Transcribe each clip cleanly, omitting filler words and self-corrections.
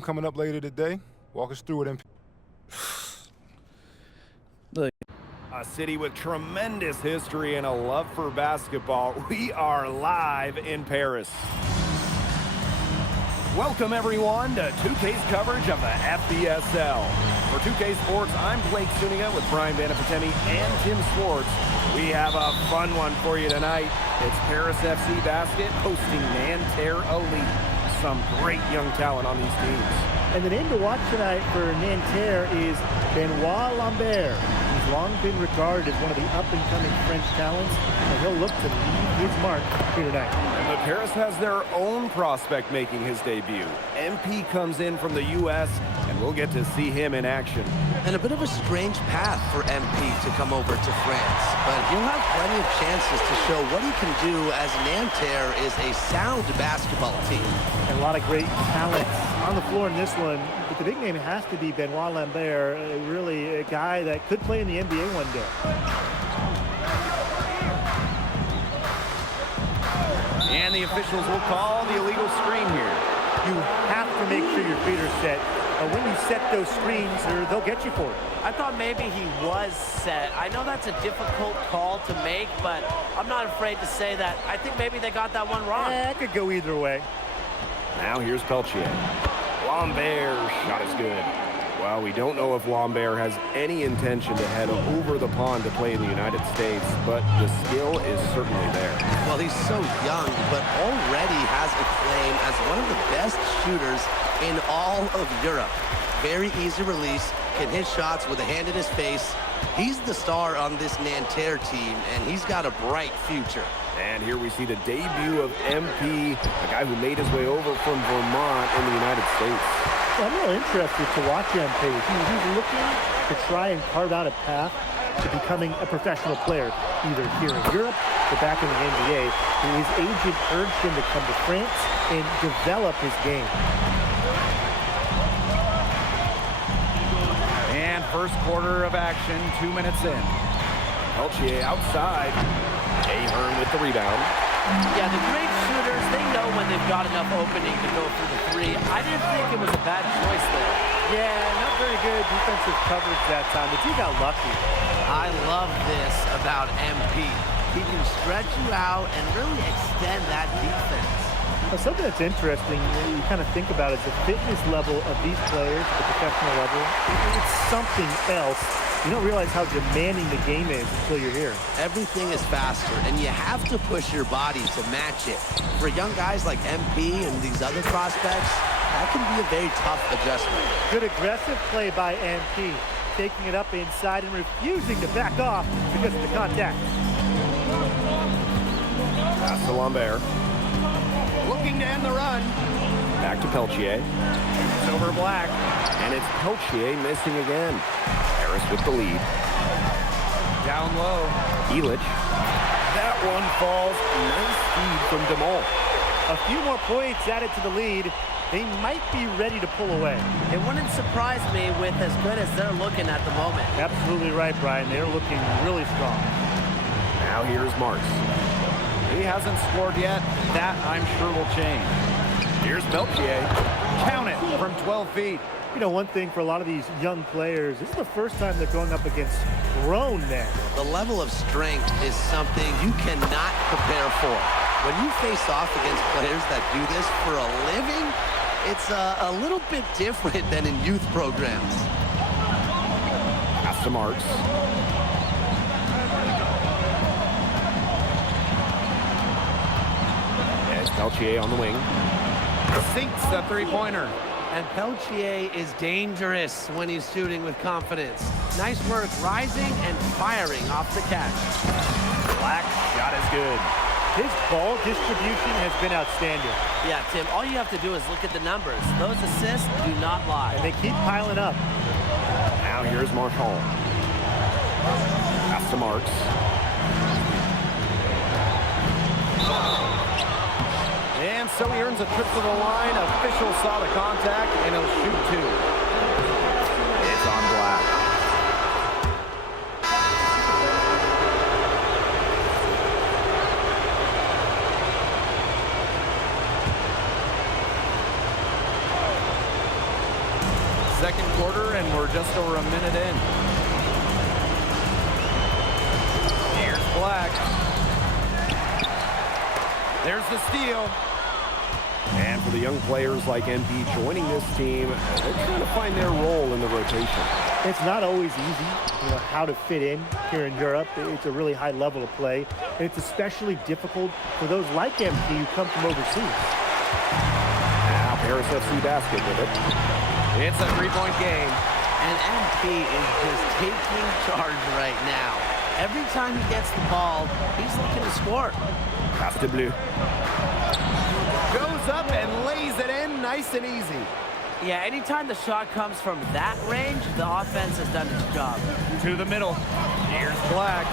coming up later today. Walk us through it, MP. Look. A city with tremendous history and a love for basketball. We are live in Paris. Welcome, everyone, to 2K's coverage of the FBSL. For 2K Sports, I'm Blake Zuniga with Brian Vanapatemi and Tim Swartz. We have a fun one for you tonight. It's Paris FC Basket hosting Nanterre Elite. Some great young talent on these teams. And the name to watch tonight for Nanterre is Benoit Lambert. He's long been regarded as one of the up-and-coming French talents, and he'll look to leave his mark here tonight. But Paris has their own prospect making his debut. MP comes in from the U.S., and we'll get to see him in action. And a bit of a strange path for MP to come over to France, but he'll have plenty of chances to show what he can do, as Nanterre is a sound basketball team. And a lot of great talent on the floor in this one, but the big name has to be Benoit Lambert, really a guy that could play in the NBA one day. And the officials will call the illegal screen here. You have to make sure your feet are set. When you set those screens, they'll get you for it. I thought maybe he was set. I know that's a difficult call to make, but I'm not afraid to say that I think maybe they got that one wrong. It could go either way. Now here's Peltier. Lambert shot is good. Well, we don't know if Lambert has any intention to head over the pond to play in the United States, but the skill is certainly there. Well, he's so young, but already has a claim as one of the best shooters in all of Europe. Very easy release, can hit shots with a hand in his face. He's the star on this Nanterre team, and he's got a bright future. And here we see the debut of MP, a guy who made his way over from Vermont in the United States. Well, I'm really interested to watch MP. He's looking to try and carve out a path to becoming a professional player, either here in Europe or back in the NBA. His agent urged him to come to France and develop his game. And first quarter of action, 2 minutes in. Peltier outside. Ahern with the rebound. Yeah, the great shooters, they know when they've got enough opening to go for the three. I didn't think it was a bad choice there. Yeah, not very good defensive coverage that time, but he got lucky. I love this about MP. He can stretch you out and really extend that defense. Now, something that's interesting, you kind of think about is the fitness level of these players at the professional level. It's something else. You don't realize how demanding the game is until you're here. Everything is faster, and you have to push your body to match it. For young guys like MP and these other prospects, that can be a very tough adjustment. Good aggressive play by MP, taking it up inside and refusing to back off because of the contact. Pass to Lambert. Looking to end the run. Back to Peltier. It's over Black. And it's Peltier missing again. Paris with the lead. Down low. Illich. That one falls. Nice feed from DeMol. A few more points added to the lead. They might be ready to pull away. It wouldn't surprise me with as good as they're looking at the moment. Absolutely right, Brian. They're looking really strong. Now here's Marks. He hasn't scored yet. That, I'm sure, will change. Here's Peltier. Count it from 12 feet. You know, one thing for a lot of these young players, this is the first time they're going up against grown men. The level of strength is something you cannot prepare for. When you face off against players that do this for a living, it's a little bit different than in youth programs. Pass to Marks. There's Peltier on the wing. Sinks a three-pointer. And Peltier is dangerous when he's shooting with confidence. Nice work rising and firing off the catch. Black shot is good. His ball distribution has been outstanding. Yeah, Tim, all you have to do is look at the numbers. Those assists do not lie. And they keep piling up. Now here's Marchand. Pass to Marks. And so he earns a trip to the line. Official saw the contact, and he'll shoot two. It's on Black. second quarter, and we're just over a minute in. Here's Black. There's the steal. And for the young players like MP joining this team, they're trying to find their role in the rotation. It's not always easy, how to fit in here in Europe. It's a really high level of play. And it's especially difficult for those like MP who come from overseas. Now Paris FC Basket with it. It's a three-point game. And MP is just taking charge right now. Every time he gets the ball, he's looking to score. Pass to Bleu. Goes up and lays it in nice and easy. Yeah, anytime the shot comes from that range, the offense has done its job. To the middle. Here's Black.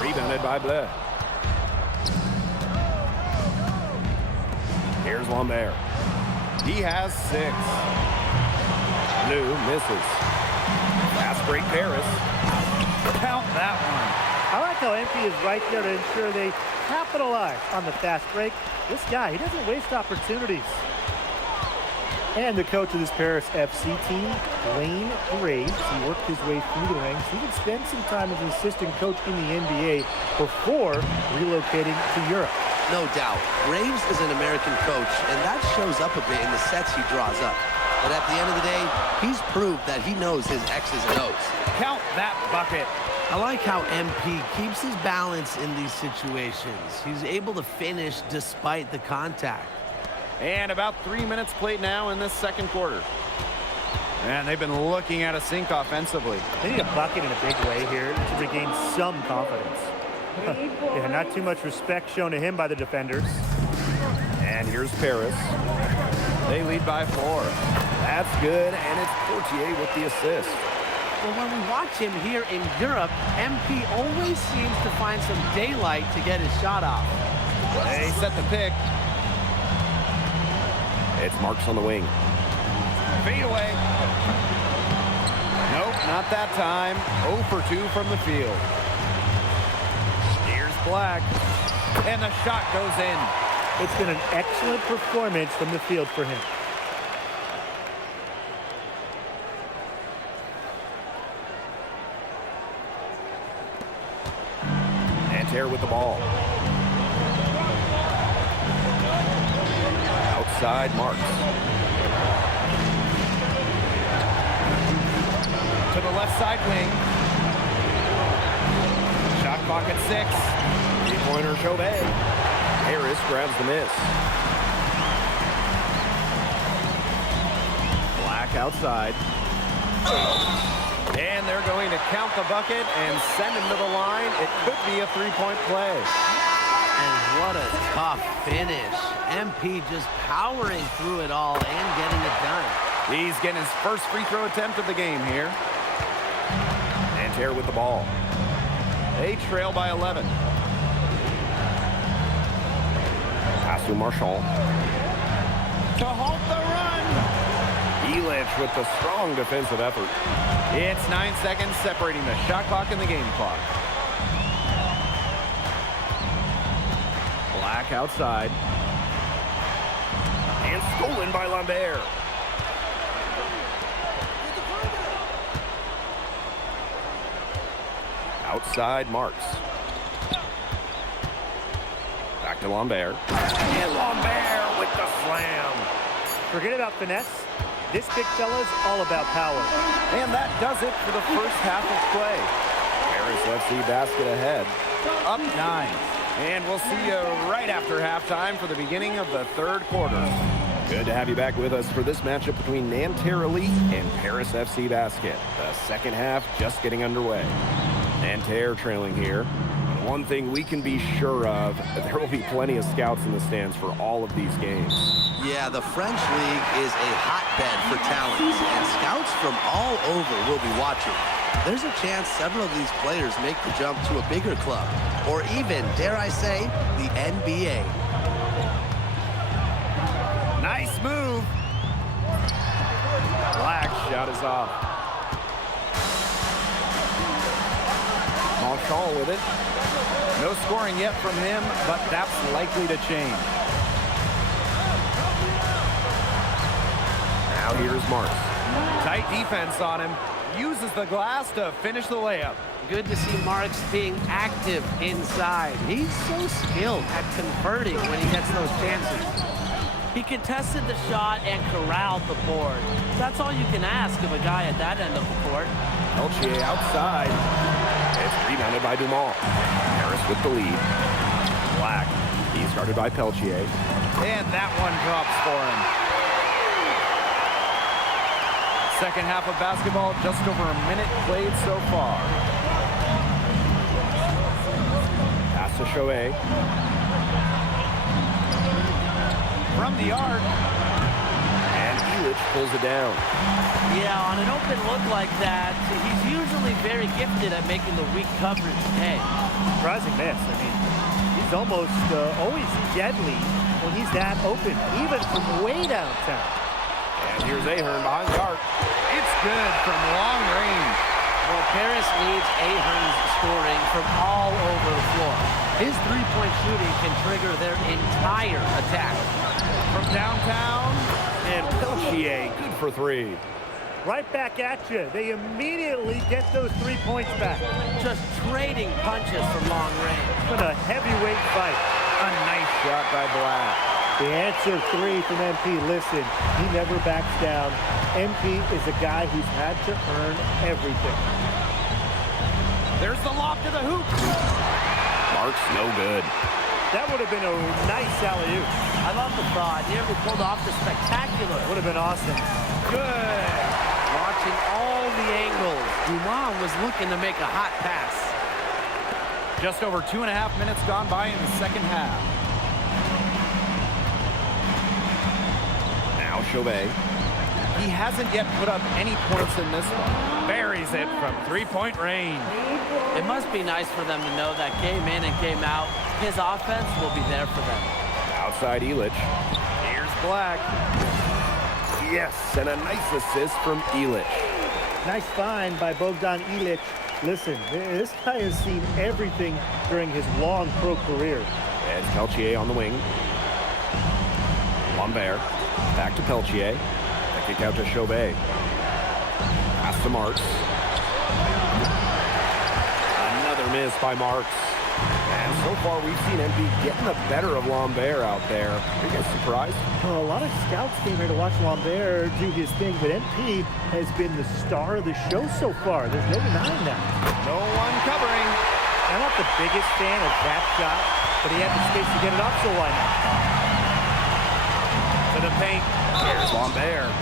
Rebounded by Bleu. Here's Lambert. He has 6. Bleu misses. Fast break Paris. Count that one. I like how MP is right there to ensure they capitalize on the fast break. This guy, he doesn't waste opportunities. And the coach of this Paris FC team, Blaine Graves, he worked his way through the ranks. He would spend some time as an assistant coach in the NBA before relocating to Europe. No doubt. Graves is an American coach, and that shows up a bit in the sets he draws up. But at the end of the day, he's proved that he knows his X's and O's. Count that bucket. I like how MP keeps his balance in these situations. He's able to finish despite the contact. And about 3 minutes played now in this second quarter. And they've been looking at a sink offensively. They need a bucket in a big way here to regain some confidence. Yeah, not too much respect shown to him by the defenders. And here's Paris. They lead by 4. That's good, and it's Portier with the assist. Well, when we watch him here in Europe, MP always seems to find some daylight to get his shot off. They set the pick. It's Marks on the wing. Fade away. Nope, not that time. 0 for 2 from the field. Here's Black. And the shot goes in. It's been an excellent performance from the field for him. Nanterre with the ball. Outside Marks. To the left side wing. Shot clock at 6. Three-pointer Chauvet. Harris grabs the miss. Black outside. And they're going to count the bucket and send him to the line. It could be a three-point play. And what a tough finish. MP just powering through it all and getting it done. He's getting his first free throw attempt of the game here. Nanterre with the ball. They trail by 11. Pass to Marchand. To halt the run. Elich with the strong defensive effort. It's 9 seconds separating the shot clock and the game clock. Black outside. And stolen by Lambert. Outside Marks. Back to Lambert. And Lambert with the slam. Forget about finesse. This big fella's all about power. And that does it for the first half of play. Paris FC Basket ahead. Up 9. And we'll see you right after halftime for the beginning of the third quarter. Good to have you back with us for this matchup between Nanterre Elite and Paris FC Basket. The second half just getting underway. Nanterre trailing here. One thing we can be sure of, there will be plenty of scouts in the stands for all of these games. Yeah, the French league is a hotbed for talent, and scouts from all over will be watching. There's a chance several of these players make the jump to a bigger club, or even, dare I say, the NBA. Nice move. Black shot is off. Marchand with it. No scoring yet from him, but that's likely to change. Now here's Marks. Tight defense on him. Uses the glass to finish the layup. Good to see Marks being active inside. He's so skilled at converting when he gets those chances. He contested the shot and corralled the board. That's all you can ask of a guy at that end of the court. Peltier outside. It's rebounded by Dumont. Harris with the lead. Black. He's guarded by Peltier. And that one drops for him. Second half of basketball, just over a minute played so far. Pass to Shohei. From the arc. And Elich pulls it down. Yeah, on an open look like that, he's usually very gifted at making the weak coverage pay. Surprising miss. I mean, he's almost always deadly when he's that open, even from way downtown. And here's Ahern behind the arc. It's good from long range. Well, Paris needs Ahern's scoring from all over the floor. His three-point shooting can trigger their entire attack. From downtown. And Peltier, good for three. Right back at you. They immediately get those 3 points back. Just trading punches from long range. It's been a heavyweight fight. A nice shot by Black. The answer three from MP. Listen, he never backs down. MP is a guy who's had to earn everything. There's the lob to the hoop. Marks no good. That would have been a nice alley-oop. I love the thought. Nearly pulled off the spectacular. Would have been awesome. Good. Watching all the angles, Dumont was looking to make a hot pass. Just over 2.5 minutes gone by in the second half. Now Shohei. He hasn't yet put up any points in this one. Buries it from three-point range. It must be nice for them to know that game in and game out, his offense will be there for them. Outside Elich. Here's Black. Yes, and a nice assist from Elich. Nice find by Bogdan Elich. Listen, this guy has seen everything during his long pro career. It's Peltier on the wing. Lambert. Back to Peltier. The kick out to Shohei. Pass to Marks. Another miss by Marks. And so far we've seen MP getting the better of Lambert out there. Are you guys surprised? Well, a lot of scouts came here to watch Lambert do his thing, but MP has been the star of the show so far. There's no denying that. No one covering. I'm not the biggest fan of that shot, but he had the space to get it off, so why not? To the paint. Here's Lambert.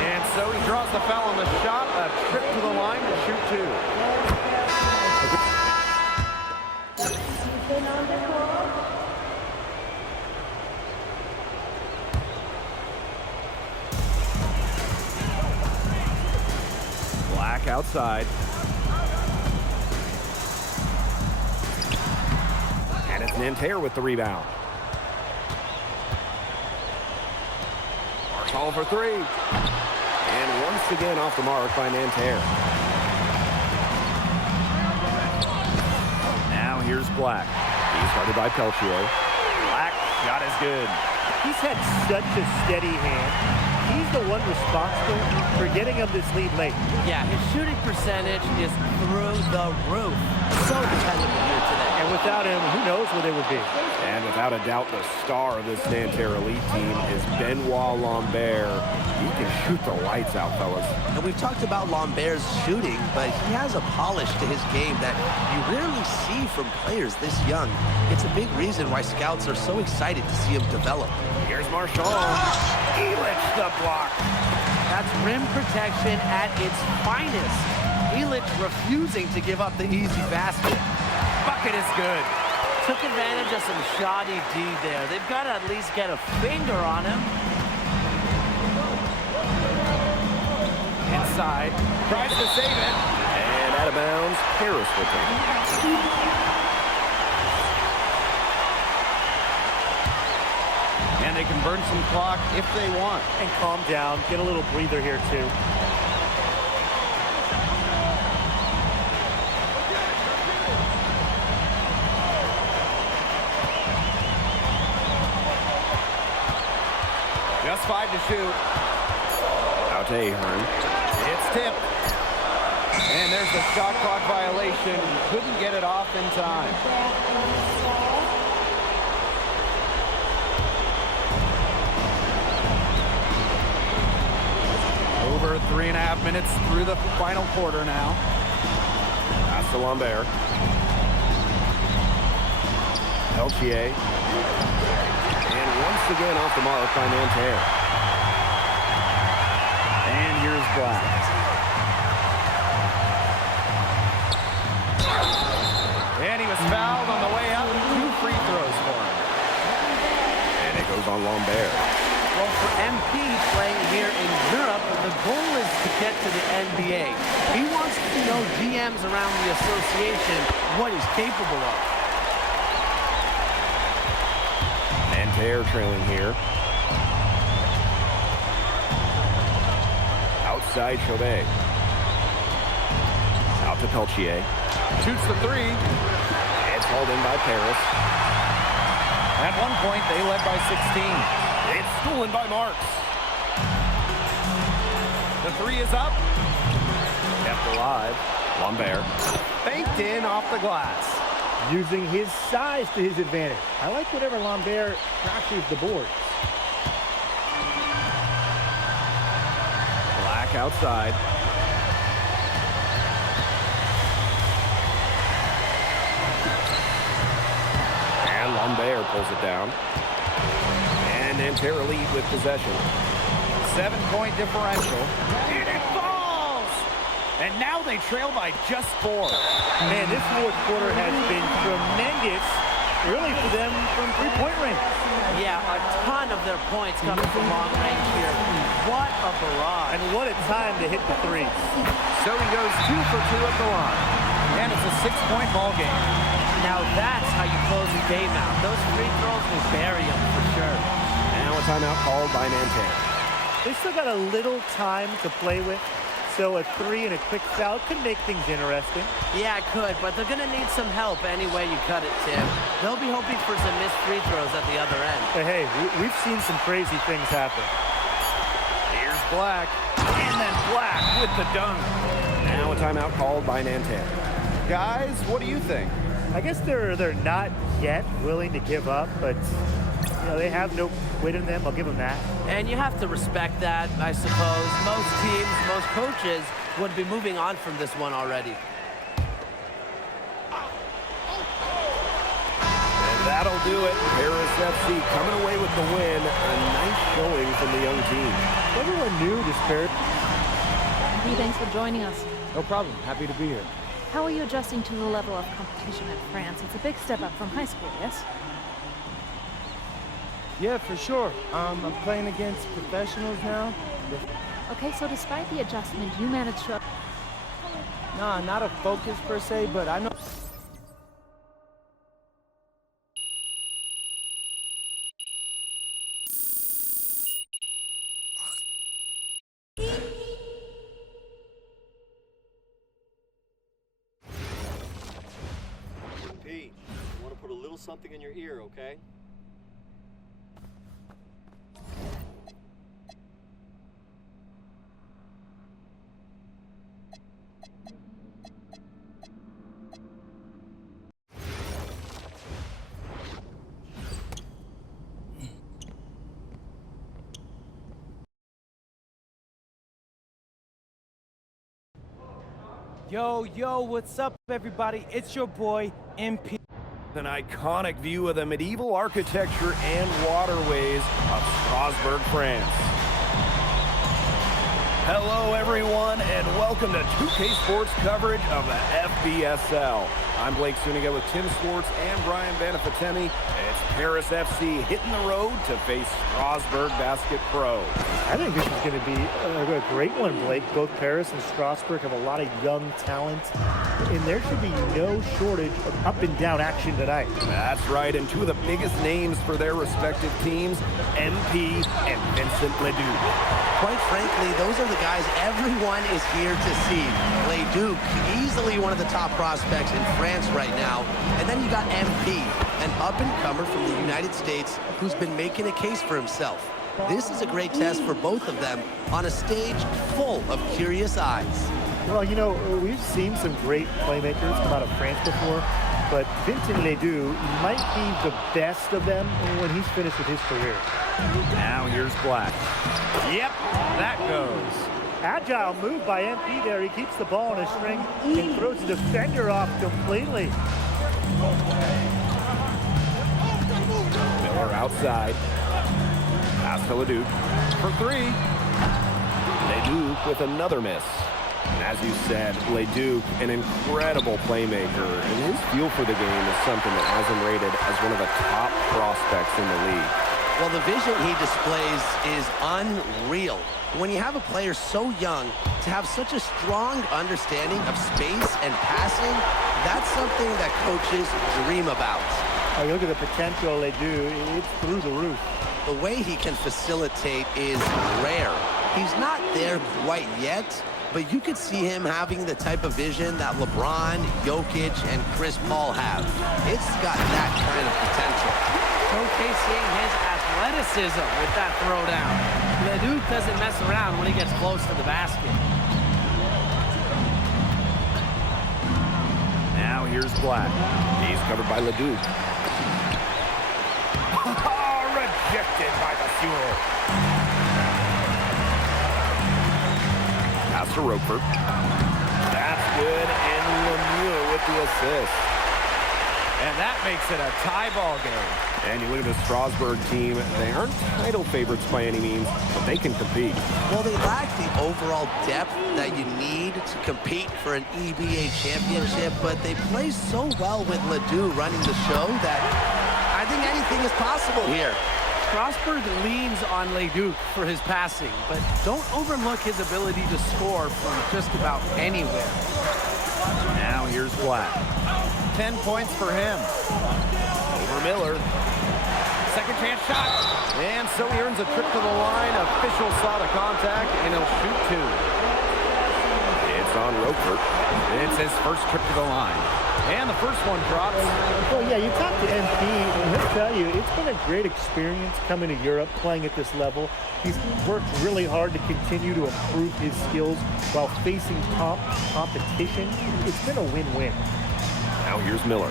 And so he draws the foul on the shot. A trip to the line to shoot two. Black outside. And it's Nanterre with the rebound. Marks all for three. And once again off the mark by Nanterre. Now here's Black. He's guarded by Peltier. Black shot is good. He's had such a steady hand. He's the one responsible for getting him this lead late. Yeah, his shooting percentage is through the roof. So dependable here today. And without him, who knows where they would be. And without a doubt, the star of this Nanterre Elite team is Benoit Lambert. He can shoot the lights out, fellas. And we've talked about Lambert's shooting, but he has a polish to his game that you rarely see from players this young. It's a big reason why scouts are so excited to see him develop. Here's Marchand. Elich the block. That's rim protection at its finest. Elich refusing to give up the easy basket. Bucket is good. Took advantage of some shoddy D there. They've got to at least get a finger on him. Inside. Tries to save it. And out of bounds, Harris will take it. And they can burn some clock if they want. And calm down. Get a little breather here, too. Just 5 to shoot. Out Dante Hearn. It's tipped. And there's the shot clock violation. Couldn't get it off in time. Over 3.5 minutes through the final quarter now. Pass to Lambert. Peltier. And once again off the mark by Nanterre. And here's Black. And he was fouled on the way out. 2 free throws for him. And it goes on Lambert. Well, for MP playing here in Europe, the goal is to get to the NBA. He wants to know GMs around the association what he's capable of. Nanterre trailing here. Outside Chauvet. Out to Peltier. Shoots the 3. It's hauled in by Paris. At one point, they led by 16. It's stolen by Marks. The 3 is up. Kept alive. Lambert. Banked in off the glass. Using his size to his advantage. I like whenever Lambert crashes the boards. Black outside. And Lambert pulls it down. And Nanterre lead with possession. 7-point differential. And it falls! And now they trail by just 4. Man, this fourth quarter has been tremendous, really, for them from three-point range. Yeah, a ton of their points coming from long range here. What a barrage. And what a time to hit the threes. So he goes 2 for 2 at the line. And it's a 6-point ball game. Now that's how you close the game out. Those free throws will bury them for sure. Now a timeout called by Nanterre. They still got a little time to play with, so a 3 and a quick foul could make things interesting. Yeah, it could, but they're going to need some help any way you cut it, Tim. They'll be hoping for some missed free throws at the other end. But hey, we've seen some crazy things happen. Here's Black. And then Black with the dunk. Now a timeout called by Nanterre. Guys, what do you think? I guess they're not yet willing to give up, but you know, they have no quit in them. I'll give them that. And you have to respect that, I suppose. Most teams, most coaches would be moving on from this one already. And that'll do it. Paris FC coming away with the win. A nice showing from the young team. Everyone knew this pair. Hey, thanks for joining us. No problem. Happy to be here. How are you adjusting to the level of competition in France? It's a big step up from high school, yes? Yeah, for sure. I'm playing against professionals now. Okay, so despite the adjustment, you managed to... Nah, not a focus per se, but I know... Pete, I want to put a little something in your ear, okay? Yo, what's up, everybody? It's your boy, MP. An iconic view of the medieval architecture and waterways of Strasbourg, France. Hello, everyone, and welcome to 2K Sports coverage of the FBSL. I'm Blake Suniga with Tim Swartz and Brian Banafitemi. It's Paris FC hitting the road to face Strasbourg Basket Pro. I think this is going to be a great one, Blake. Both Paris and Strasbourg have a lot of young talent, and there should be no shortage of up and down action tonight. That's right, and two of the biggest names for their respective teams, MP and Vincent Leduc. Quite frankly, those are the guys everyone is here to see. Leduc, easily one of the top prospects in France right now. And then you got MP, an up-and-comer from the United States who's been making a case for himself. This is a great test for both of them on a stage full of curious eyes. Well, you know, we've seen some great playmakers come out of France before, but Vincent Ledoux might be the best of them when he's finished with his career. Now here's Black. Yep, that goes. Agile move by MP there. He keeps the ball on a string and throws the defender off completely. Miller outside. Pass to Leduc for three. Leduc with another miss. And as you said, Leduc, an incredible playmaker, and his feel for the game is something that has him rated as one of the top prospects in the league. Well, the vision he displays is unreal. When you have a player so young, to have such a strong understanding of space and passing, that's something that coaches dream about. Oh, you look at the potential they do, it's through the roof. The way he can facilitate is rare. He's not there quite yet, but you could see him having the type of vision that LeBron, Jokic, and Chris Paul have. It's got that kind of potential. Showcasing his athleticism with that throwdown. Leduc doesn't mess around when he gets close to the basket. Now here's Black. He's covered by Leduc. Rejected by the Fuel. Pass to Roper. That's good, and Lemieux with the assist. And that makes it a tie ball game. And you look at the Strasbourg team, they aren't title favorites by any means, but they can compete. Well, they lack the overall depth that you need to compete for an EBA championship, but they play so well with Ledoux running the show that I think anything is possible here. Strasbourg leans on Leduc for his passing, but don't overlook his ability to score from just about anywhere. Now here's Black. 10 points for him. Over Miller. Second chance shot. And so he earns a trip to the line. Official saw the contact, and he'll shoot two. It's on Roper. It's his first trip to the line. And the first one drops. Well, yeah, you talk to MP, and he'll tell you it's been a great experience coming to Europe, playing at this level. He's worked really hard to continue to improve his skills while facing competition. It's been a win-win. Now here's Miller.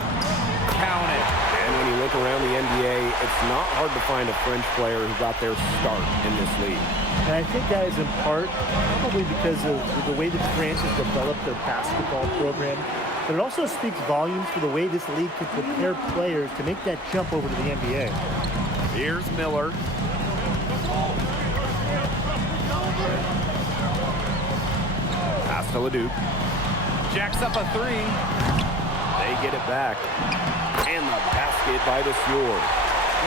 Count it. And when you look around the NBA, it's not hard to find a French player who got their start in this league. And I think that is in part probably because of the way that France has developed their basketball program. But it also speaks volumes for the way this league can prepare players to make that jump over to the NBA. Here's Miller. Pass to Leduc. Jacks up a three. They get it back. And the basket by the Fjord.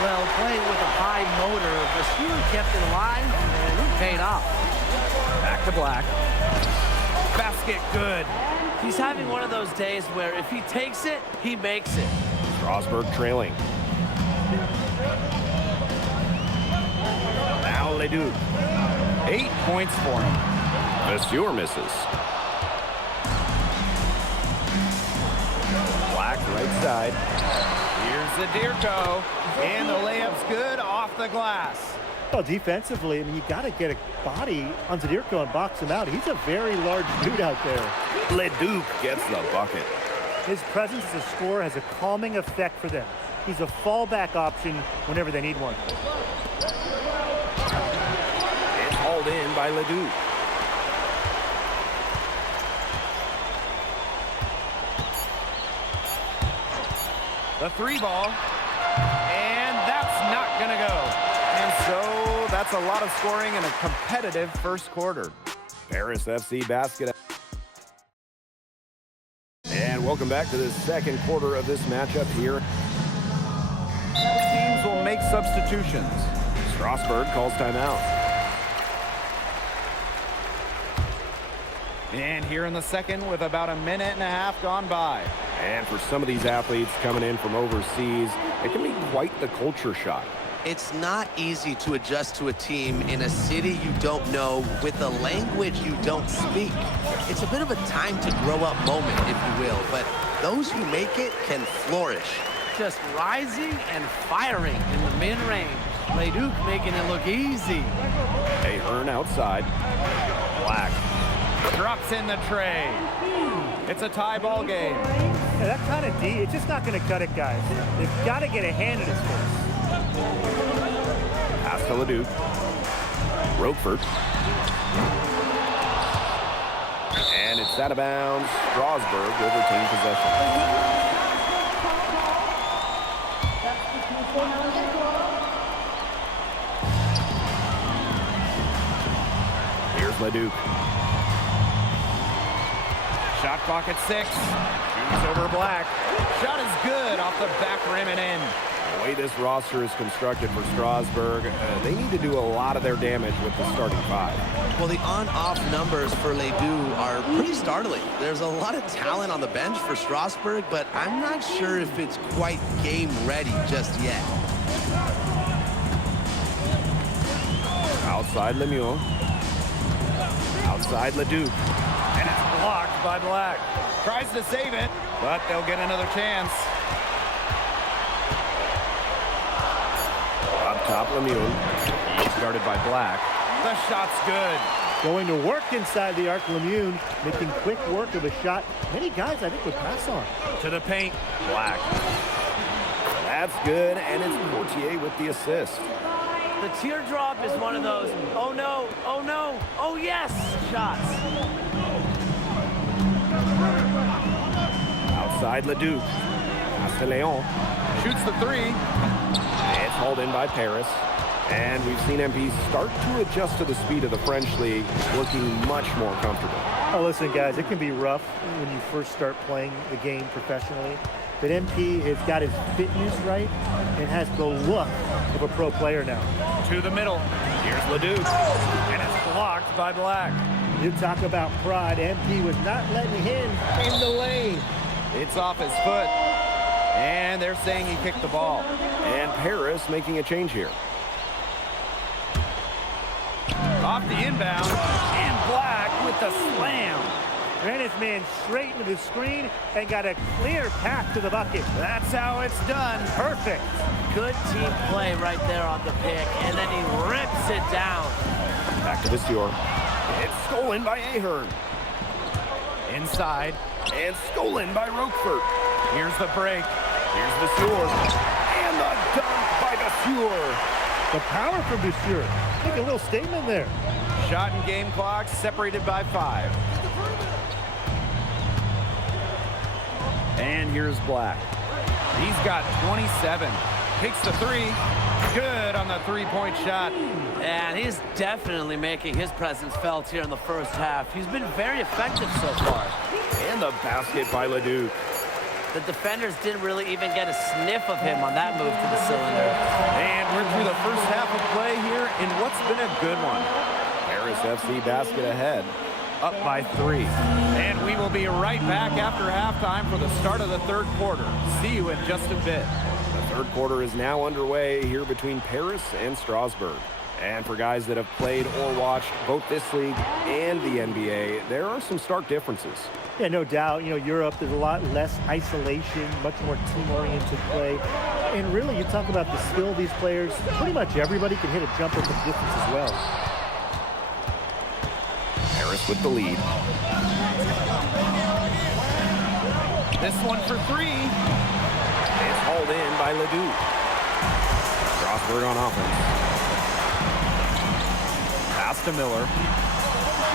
Well, playing with a high motor, Vasseur kept it alive, and it paid off. Back to Black. Basket good. He's having one of those days where if he takes it, he makes it. Strasbourg trailing. Now Leduc. 8 points for him. Vasseur misses. Black right side. Here's Zadirko. And the layup's good off the glass. Well, defensively, I mean, you got to get a body on Zadirko and box him out. He's a very large dude out there. Leduc gets the bucket. His presence as a scorer has a calming effect for them. He's a fallback option whenever they need one. It's hauled in by Leduc. The three ball. And that's not going to go. And so that's a lot of scoring in a competitive first quarter. Paris FC basket. And welcome back to the second quarter of this matchup here. Teams will make substitutions. Strasbourg calls timeout. And here in the second with about a minute and a half gone by. And for some of these athletes coming in from overseas, it can be quite the culture shock. It's not easy to adjust to a team in a city you don't know with a language you don't speak. It's a bit of a time to grow up moment, if you will, but those who make it can flourish. Just rising and firing in the mid-range. Leduc making it look easy. Ahern outside. Black. Drops in the tray. It's a tie ball game. Yeah, that kind of D, it's just not going to cut it, guys. They've got to get a hand in his face. Pass to Leduc. Roquefort. And it's out of bounds. Strasburg will retain possession. Here's Leduc. Shot clock at 6. Shoots over Black. Shot is good off the back rim and in. The way this roster is constructed for Strasburg, they need to do a lot of their damage with the starting 5. Well, the on-off numbers for Ledoux are pretty startling. There's a lot of talent on the bench for Strasburg, but I'm not sure if it's quite game ready just yet. Outside Lemieux. Outside Leduc. And it's blocked by Black. Tries to save it, but they'll get another chance. Up top Lemieux. He's guarded by Black. The shot's good. Going to work inside the arc, Lemieux, making quick work of a shot many guys, I think, would pass on. To the paint. Black. That's good, and it's Portier with the assist. The teardrop is one of those, oh no, oh yes, shots. Outside Leduc. Castellon. Shoots the 3. It's hauled in by Paris. And we've seen MP start to adjust to the speed of the French league, looking much more comfortable. Oh, listen, guys, it can be rough when you first start playing the game professionally. But MP has got his fitness right and has the look of a pro player now. To the middle. Here's Leduc. And it's blocked by Black. You talk about pride. MP was not letting him in the lane. It's off his foot. And they're saying he kicked the ball. And Paris making a change here. Off the inbound. And Black with the slam. Ran his man straight into the screen and got a clear path to the bucket. That's how it's done. Perfect. Good team play right there on the pick, and then he rips it down. Back to Vasseur. It's stolen by Ahern. Inside. And stolen by Roquefort. Here's the break. Here's Vasseur. And the dunk by Vasseur. The power from Vasseur. Make a little statement there. Shot and game clock separated by 5. And here's Black. He's got 27. Takes the 3. Good on the three-point shot. And he's definitely making his presence felt here in the first half. He's been very effective so far. And the basket by Leduc. The defenders didn't really even get a sniff of him on that move to the cylinder. And we're through the first half of play here in what's been a good one. Paris FC basket ahead. Up by 3. And we will be right back after halftime for the start of the third quarter. See you in just a bit. The third quarter is now underway here between Paris and Strasburg. And for guys that have played or watched both this league and the NBA, there are some stark differences. Yeah, no doubt. You know, Europe, there's a lot less isolation, much more team-oriented play. And really, you talk about the skill of these players, pretty much everybody can hit a jumper from distance as well. Paris with the lead. This one for 3. It's hauled in by Ledoux. Strasburg on offense. Pass to Miller.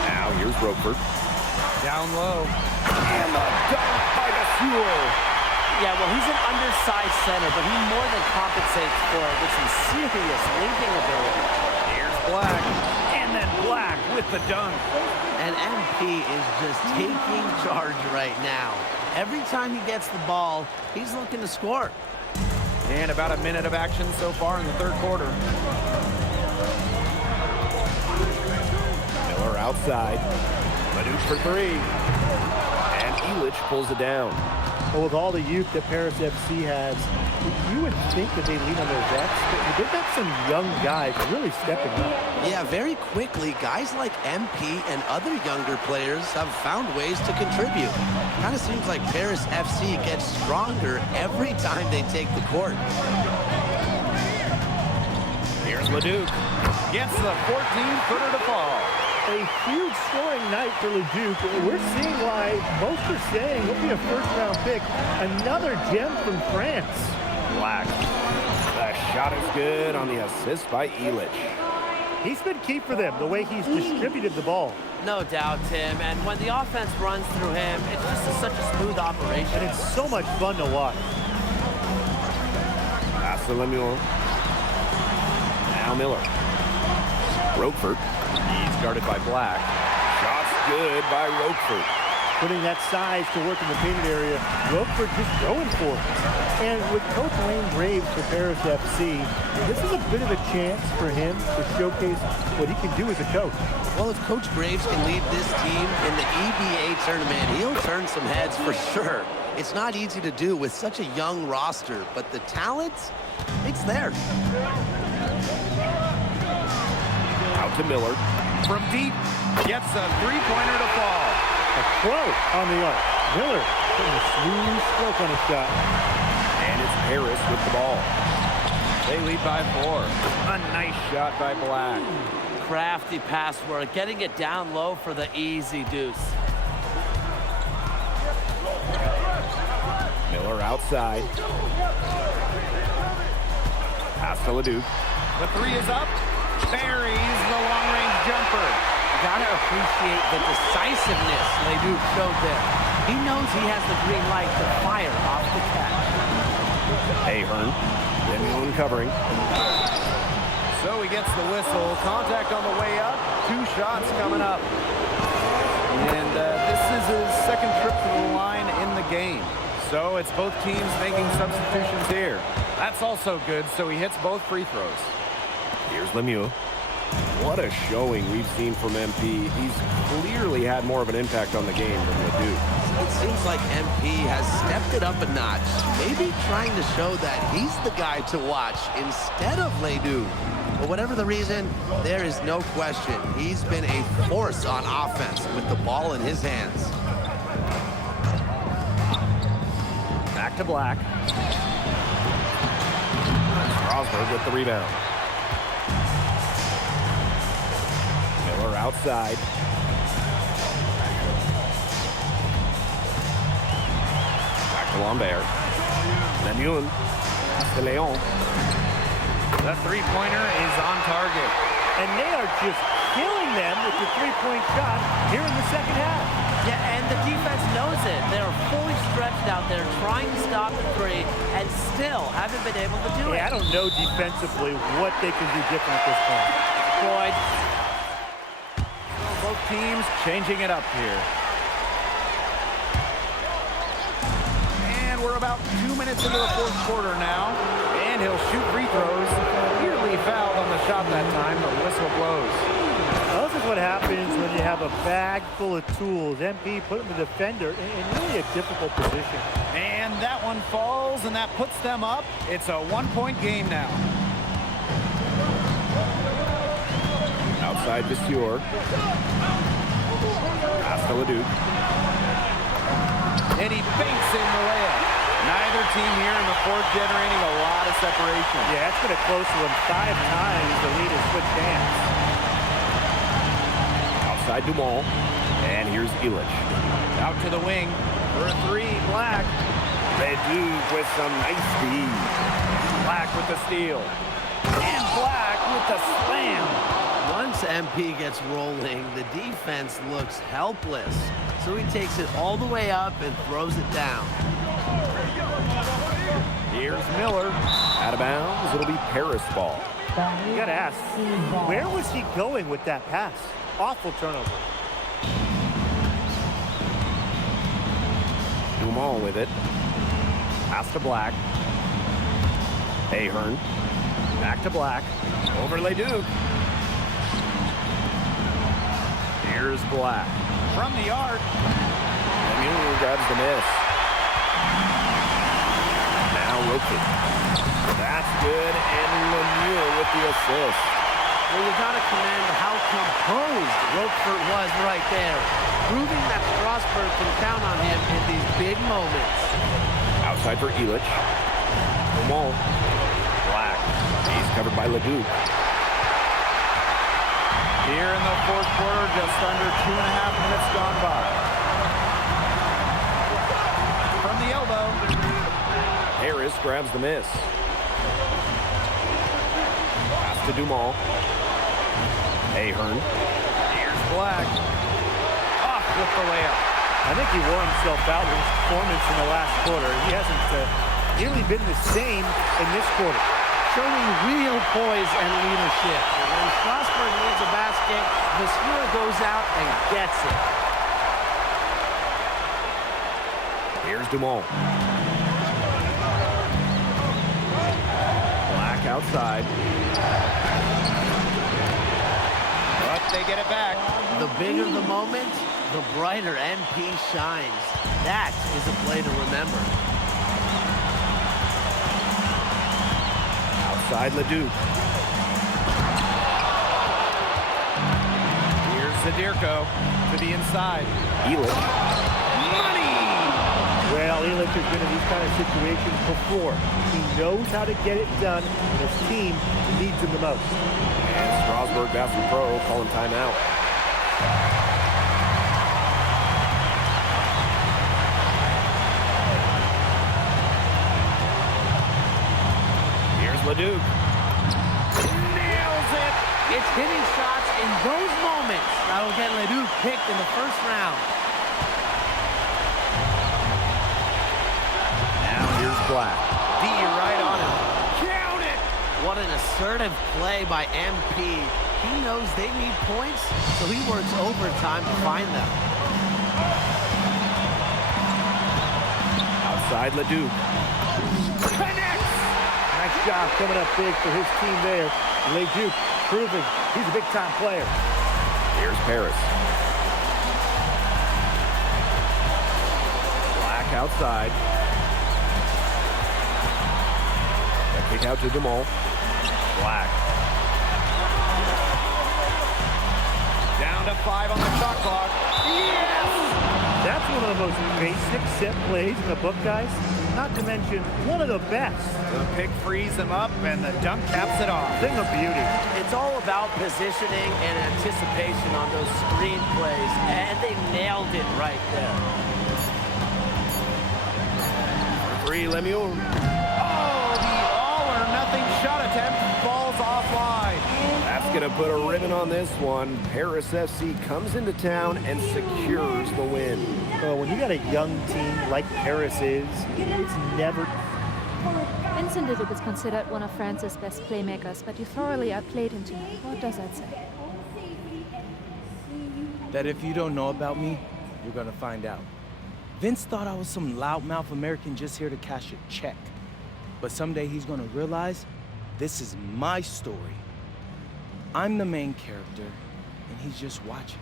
Now here's Roquefort. Down low. And the dunk by Vasseur. Yeah, well, he's an undersized center, but he more than compensates for it with some serious leaping ability. Here's Black. And then Black with the dunk. And MP is just taking charge right now. Every time he gets the ball, he's looking to score. And about a minute of action so far in the third quarter. Miller outside. Ledoux for 3. And Illich pulls it down. Well, with all the youth that Paris FC has, you would think that they lean on their vets, but they've got some young guys really stepping up. Yeah, very quickly, guys like MP and other younger players have found ways to contribute. Kind of seems like Paris FC gets stronger every time they take the court. Leduc gets the 14-footer to fall. A huge scoring night for Leduc. We're seeing why most are saying he'll be a first-round pick. Another gem from France. Black. The shot is good on the assist by Illich. He's been key for them, the way he's distributed the ball. No doubt, Tim. And when the offense runs through him, it's just such a smooth operation. And it's so much fun to watch. Pass to Lemuel. Now Miller. Roquefort. He's guarded by Black. Shot's good by Roquefort. Putting that size to work in the painted area. Roquefort just going for it. And with Coach Wayne Graves for Paris FC, this is a bit of a chance for him to showcase what he can do as a coach. Well, if Coach Graves can lead this team in the EBA tournament, he'll turn some heads for sure. It's not easy to do with such a young roster, but the talent, it's there. Out to Miller. From deep, gets a three-pointer to fall. A pro on the arc. Miller putting a smooth stroke on his shot. And it's Harris with the ball. They lead by 4. A nice shot by Black. Crafty pass work, getting it down low for the easy deuce. Miller outside. Pass to Leduc. The 3 is up. Buries the long-range jumper. Gotta appreciate the decisiveness Leduc showed there. He knows he has the green light to fire off the catch. Ahern, Lemuel covering. So he gets the whistle. Contact on the way up. 2 shots coming up. And this is his second trip to the line in the game. So it's both teams making substitutions here. That's also good, so he hits both free throws. Here's Lemieux. What a showing we've seen from MP. He's clearly had more of an impact on the game than Leduc. It seems like MP has stepped it up a notch, maybe trying to show that he's the guy to watch instead of Leduc. But whatever the reason, there is no question he's been a force on offense with the ball in his hands. Back to Black. Strasburg with the rebound. Miller outside. Back to Lambert. Lemuel. De Leon. The three-pointer is on target. And they are just killing them with the three-point shot here in the second half. Yeah, and the defense knows it. They're fully stretched out there trying to stop the 3 and still haven't been able to do it. I don't know defensively what they can do different at this point. Boyd. Both teams changing it up here. And we're about 2 minutes into the fourth quarter now. And he'll shoot free throws. Nearly fouled on the shot that time. The whistle blows. Well, this is what happens when you have a bag full of tools. MP putting the defender in really a difficult position. And that one falls, and that puts them up. It's a one-point game now. Outside Vasseur. Pass to Leduc. And he banks in the layup. Neither team here in the fourth generating a lot of separation. Yeah, it's been a close one. 5 times the lead has switched hands. Outside Dumont. And here's Illich. Out to the wing for a 3. Black. Leduc with some nice speed. Black with the steal. And Black with the slam. Once MP gets rolling, the defense looks helpless. So he takes it all the way up and throws it down. Here's Miller. Out of bounds. It'll be Paris ball. You gotta ask, where was he going with that pass? Awful turnover. Dumont with it. Pass to Black. Ahern. Back to Black. Over Leduc. Here's Black. From the arc. Lemuel grabs the miss. Now Roquefort. That's good, and Lemuel with the assist. Well, you got to commend how composed Roquefort was right there, proving that Strasburg can count on him in these big moments. Outside for Illich. Dumont. Black. He's covered by Leduc. Here in the fourth quarter, just under 2.5 minutes gone by. From the elbow. Harris grabs the miss. Pass to Dumal. Ahern. Here's Black. Off with the layup. I think he wore himself out with his performance in the last quarter. He hasn't nearly been the same in this quarter. Showing real poise and leadership. When Strasburg needs a basket, Vescoura goes out and gets it. Here's Dumal. Black outside. But they get it back. The bigger the moment, the brighter MP shines. That is a play to remember. Outside Leduc. Here's Zadirko to the inside. Elich. Money! Well, Elich has been in these kind of situations before. He knows how to get it done, and his team needs him the most. And Strasburg Basketball Pro calling timeout. Here's Leduc. Nails it! It's hitting shots in those moments that'll get Leduc picked in the first round. Now here's Black. D right on him. Count it! What an assertive play by MP. He knows they need points, so he works overtime to find them. Outside Leduc. Connects! Nice job coming up big for his team there. Leduc proving he's a big-time player. Here's Paris. Black outside. That kick out to Dumal. Black. Down to 5 on the shot clock. That's one of the most basic set plays in the book, guys. Not to mention one of the best. The pick frees him up, and the dunk caps it off. Thing of beauty. It's all about positioning and anticipation on those screen plays, and they nailed it right there. Three, Lemieux. Oh, the all-or-nothing shot attempt falls offline. That's going to put a ribbon on this one. Paris FC comes into town and secures the win. When you got a young team like Paris is, it's never... Vincent Leduc is considered one of France's best playmakers, but you thoroughly outplayed him tonight. What does that say? That if you don't know about me, you're gonna find out. Vince thought I was some loudmouth American just here to cash a check. But someday he's gonna realize this is my story. I'm the main character, and he's just watching.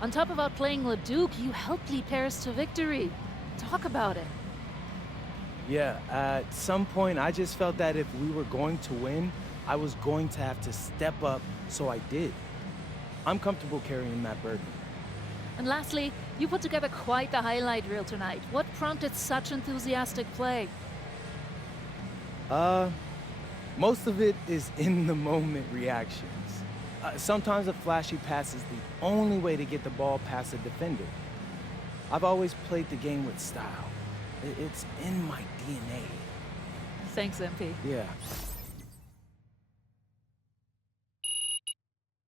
On top of outplaying Leduc, you helped lead Paris to victory. Talk about it. Yeah, at some point I just felt that if we were going to win, I was going to have to step up, so I did. I'm comfortable carrying that burden. And lastly, you put together quite the highlight reel tonight. What prompted such enthusiastic play? Most of it is in-the-moment reactions. Sometimes a flashy pass is the only way to get the ball past a defender. I've always played the game with style. It's in my DNA. Thanks, MP. Yeah.